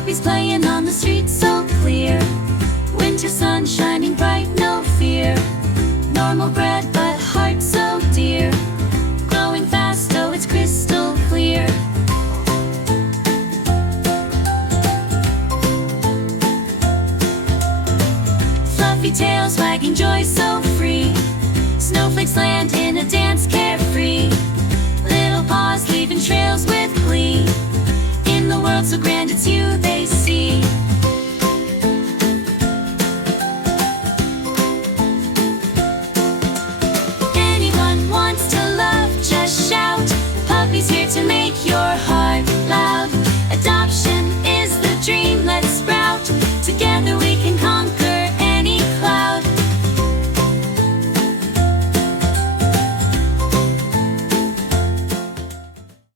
Puppies playing on the street so clear. Winter sun shining bright, no fear. Normal bread but heart so dear. Growing fast, oh it's crystal clear. Fluffy tails wagging joy so free. Snowflakes land in a dance carefree.